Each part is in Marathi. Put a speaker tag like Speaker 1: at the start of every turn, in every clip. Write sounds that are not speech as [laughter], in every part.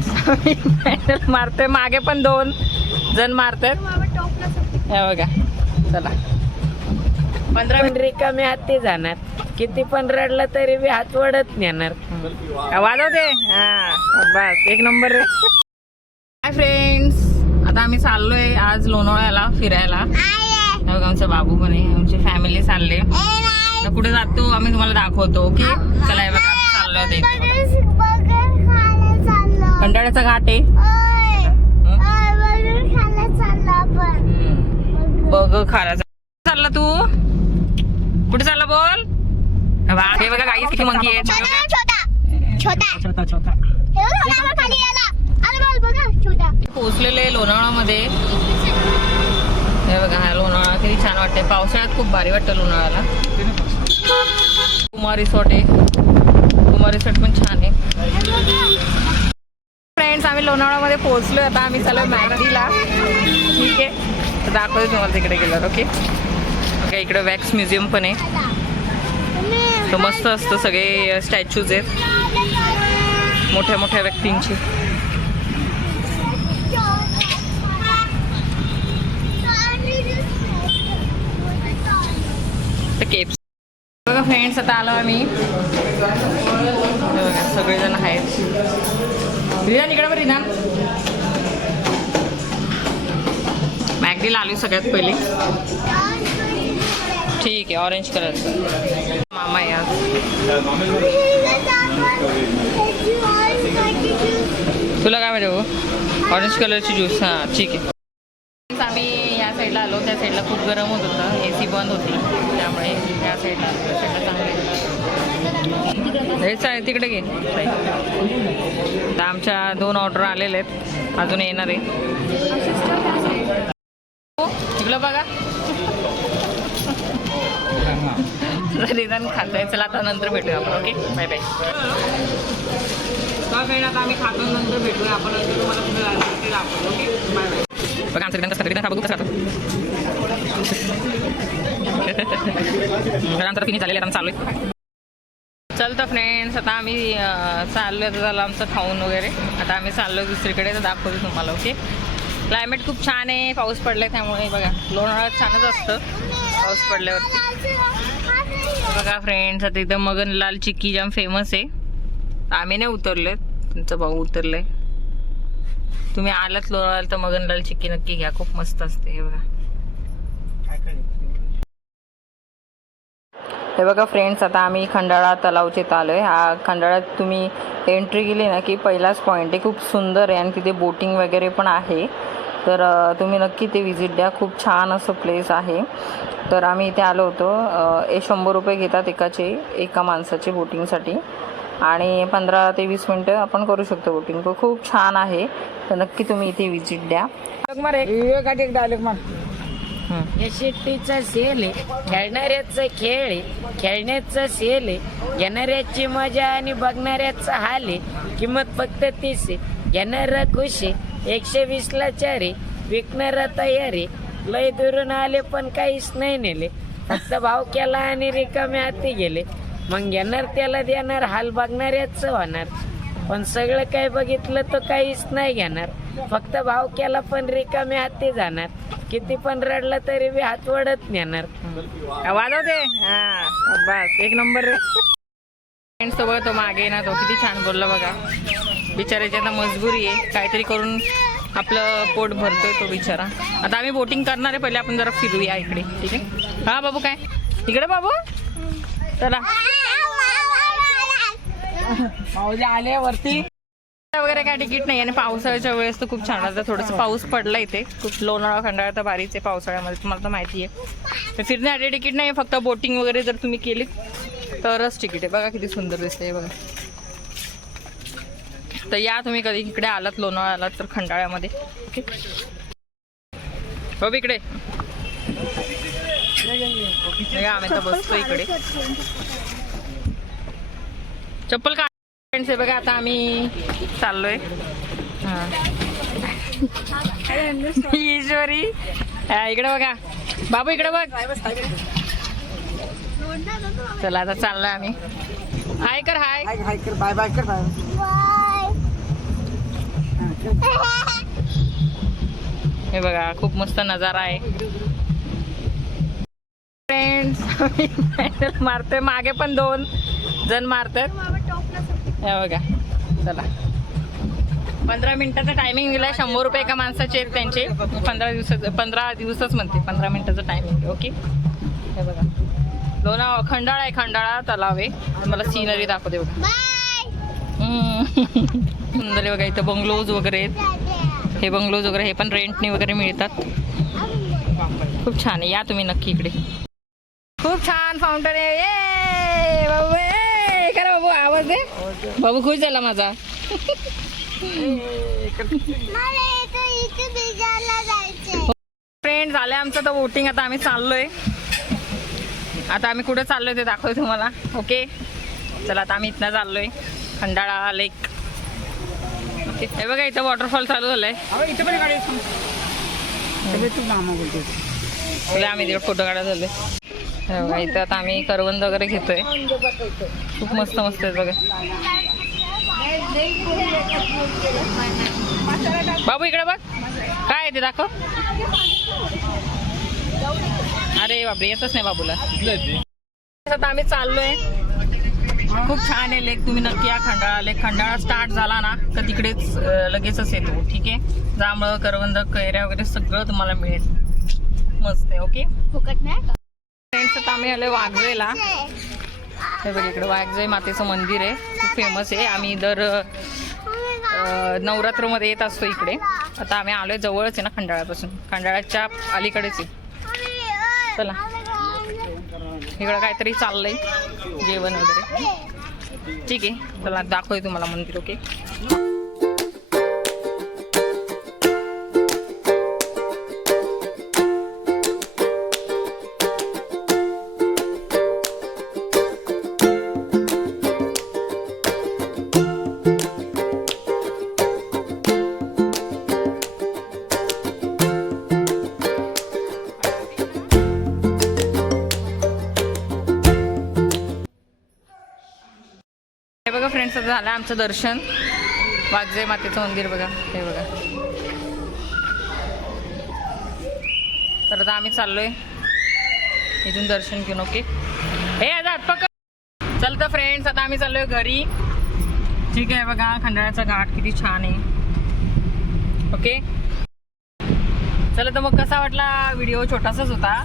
Speaker 1: फ्रेंड्स पॅन्डल मारतोय. मागे पण दोन जण मारतात बघा. चला. पंधरा मिनिट
Speaker 2: रिकामी हाती जाणार. किती पण रडलं तरी बी हात वडत नेणार
Speaker 1: वाजवते? हा. बस. एक नंबर. हाय फ्रेंड्स आता आम्ही चाललोय आज लोणावळ्याला फिरायला. बघा आमचा बाबू पण आहे. आमची फॅमिली चालले. तर कुठे जातो आम्ही तुम्हाला दाखवतो ओके? चला बघा चाललोय खंडाळ्याचा घाट आहे. बघ चालला तू? कुठे चालला बोल? हे बघा गाईस किती मंकी आहे.
Speaker 3: छोटा.
Speaker 1: पोहोचलेले लोणावळामध्ये. हे बघा हा लोणावळा किती छान वाटते पावसाळ्यात खूप भारी वाटतं लोणावळ्याला कुमार रिसॉर्ट आहे. कुमार रिसॉर्ट पण छान आहे. फ्रेंड्स आम्ही लोणावळामध्ये पोहोचलो आता आम्ही चालू मॅगडीला. ठीक आहे. तर दाखवतो तुम्हाला तिकडे गेल्यावर ओके? ओके इकडे वॅक्स म्युझियम पण आहे. तर मस्त असतं सगळे स्टॅच्यूज आहेत. मोठ्या मोठ्या व्यक्तींची. तर केप्स बघा फ्रेंड्स आता आलो आम्ही. सगळेजण आहेत. रिदान इकडे बरं रिदान मॅगडीला आली सगळ्यात पहिले. ठीक आहे ऑरेंज कलर मामा या तुला काय पाहिजे ऑरेंज कलरची ज्यूस हां ठीक आहे. आम्ही या साईडला आलो. त्या साईडला खूप गरम होत होतं. ए सी बंद होती. त्यामुळे या साईडला त्या साईडला चांगले हे चालेल तिकडे घे. तर आमच्या दोन ऑर्डर आलेले आहेत. अजून येणार आहे. हो, बघा. रिझन खातोय. चला आता नंतर भेटूया आपण ओके? बाय बाय आता आम्ही खातो नंतर भेटूया आपण. नंतर तुम्हाला कुठे जायचं ते दाखवतो ओके? बाय बाय बघा आमचं रिझन कसं रिझन खा बघू कसं खातो. आमचं फिनिश झालेलं आहे चालू आहे. चलतं फ्रेंड्स आता आम्ही अं, चाललोय झालं आमचं खाऊन वगैरे. आता आम्ही चाललोय दुसरीकडे तर दाखवतो तुम्हाला ओके क्लायमेट खूप छान आहे पाऊस पडलाय त्यामुळे बघा लोणावळ्यात छानच असतं पाऊस पडल्यावरती. बघा फ्रेंड्स आता इथं मगनलाल चिक्की जाम फेमस आहे. आम्ही नाही उतरले तुमचा भाऊ उतरलाय. तुम्ही आलात लोणावळ्याला तर मगनलाल चिक्की नक्की घ्या खूप मस्त असते हे बघा. हे बघा फ्रेंड्स आता आम्ही खंडाळा तलावचे आलो आहे हा खंडाळ्यात तुम्ही एंट्री केली ना की पहिलाच पॉईंट आहे. खूप सुंदर आहे आणि तिथे बोटिंग वगैरे पण आहे. तर तुम्ही नक्की ते व्हिजिट द्या. खूप छान असं प्लेस आहे. तर आम्ही इथे आलो होतो. हे शंभर रुपये घेतात एकाचे एका माणसाचे बोटिंगसाठी आणि पंधरा ते वीस मिनटं आपण करू शकतो बोटिंग खूप छान आहे. तर नक्की तुम्ही इथे व्हिजिट द्या.
Speaker 2: या शेट्टीचा सेल आहे. खेळणाऱ्याचा खेळ आहे. खेळण्याचा सेल आहे. घेणाऱ्याची मजा आणि बघणाऱ्याचा हाल आहे. किंमत फक्त तीस आहे. घेणारा खुश आहे. एकशे वीसला चार आहे. विकणारा तयार आहे. लय दुरून आले पण काहीच नाही नेले. फक्त भाव केला आणि रिकामे हाती गेले. मग घेणार त्याला देणार हाल बघणाऱ्याच होणार. पण सगळं काय बघितलं तर काहीच नाही घेणार. फक्त भाव केला पण रिकामे हाती जाणार. किती पण रडलं तरी बी हात वडत नेणार
Speaker 1: वाजवते हा बस एक नंबर. फ्रेंड सोबत तो मागे ना तो किती छान बोलला बघा. बिचाराची आता मजबुरी आहे. काहीतरी करून आपलं पोट भरतोय तो बिचारा. आता आम्ही बोटिंग करणार आहे. पहिले आपण जरा फिरूया इकडे. ठीक आहे? हा बाबू काय? इकडे बाबू? चला.
Speaker 2: माऊली आले वरती.
Speaker 1: वगैरे काय तिकीट नाही आणि पावसाळ्याच्या वेळेस तर खूप छान आता थोडंसं पाऊस पडला इथे. खूप लोणावळा खंडाळा तर भारीच आहे पावसाळ्यामध्ये तुम्हाला तर माहिती आहे. तर फिरण्यासाठी तिकीट नाही फक्त बोटिंग वगैरे जर तुम्ही केली तरच तिकीट आहे. बघा किती सुंदर दिसते बघा. तर या तुम्ही कधी इकडे आलात लोणावळा आलात तर खंडाळ्यामध्ये. ओके हो इकडे. आम्ही तर बसतो इकडे. चप्पल का फ्रेंड्स हे बघा आता आम्ही चाललोय. [laughs] ईश्वरी. इकडे बघा. बाबू इकडे बघ. चला आता चाललोय आम्ही. हाय कर हाय.
Speaker 3: बाय
Speaker 1: हे बघा खूप मस्त नजारा आहे. फ्रेंड्स मारतोय. मागे पण दोन जण मारतात. हे बघा. चला. पंधरा मिनिटाचा टायमिंग दिलाय. शंभर रुपये एका माणसाचे आहेत त्यांचे. पंधरा दिवसाचं पंधरा दिवसच म्हणते. पंधरा मिनिटाचं टायमिंग ओके हे बघा. लोणा खंडाळा आहे खंडाळा तलाव आहे. मला सीनरी दाखवते बघा. [laughs] सुंदर आहे बघा इथं बंगलोज वगैरे आहेत. हे बंगलोज वगैरे हे पण रेंटने वगैरे मिळतात. खूप छान आहे. या तुम्ही नक्की इकडे. खूप छान फाउंटन आहे. ये बाबू आवाज दे. बाबू खुश झाला माझा. फ्रेंड झाले आमचं तर वोटिंग आता आम्ही चाललोय. आता आम्ही कुठे चाललोय ते दाखवतो तुम्हाला. ओके चला आता आम्ही इथनं चाललोय. खंडाळा लेक ओके हे बघा इथं वॉटरफॉल चालू झालंय. तुला आम्ही फोटो काढायला झालोय हे बघा इथं आता आम्ही करवंद वगैरे घेतोय. खूप मस्त मस्त आहेत बघा. बाबू इकडे बघ. काय आहे ते दाखव. अरे बापरे येतच नाही बाबूला. आता आम्ही चाललोय. खूप छान आहे लेक. तुम्ही नक्की या खंडाळा. लेक खंडाळा स्टार्ट झाला ना तर तिकडेच लगेचच येतो. ठीक आहे? जांभळं करवंद कैऱ्या वगैरे सगळं तुम्हाला मिळेल. मस्त आहे ओके?
Speaker 3: फुकट नाही?
Speaker 1: फ्रेंड्स आता आम्ही आलोय वाघजेला हे बघ इकडे वाघजय मातेचं मंदिर आहे. खूप फेमस आहे. आम्ही दर नवरात्रमध्ये येत असतो इकडे. आता आम्ही आलोय जवळच आहे ना खंडाळ्यापासून खंडाळ्याच्या अलीकडेच आहे. चला. इकडं काहीतरी चाललंय. जेवण वगैरे. ठीक आहे. चला दाखवते तुम्हाला मंदिर ओके? हे झालं आमचं दर्शन. वाघजे मातेचं मंदिर बघा हे बघा. तर आता आम्ही चाललोय. इथून दर्शन घेऊन ओके? हे आता हातपक चल तर फ्रेंड्स आता आम्ही चाललोय घरी. ठीक आहे बघा खंडाळ्याचा घाट किती छान आहे. ओके? चला तर मग कसा वाटला व्हिडिओ? छोटासाच होता.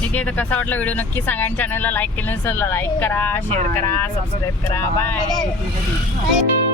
Speaker 1: ठीक आहे तर कसा वाटला व्हिडिओ नक्की सांगा आणि चॅनलला लाईक केलं नसेल लाईक करा शेअर करा सबस्क्राईब करा. Bye
Speaker 3: bye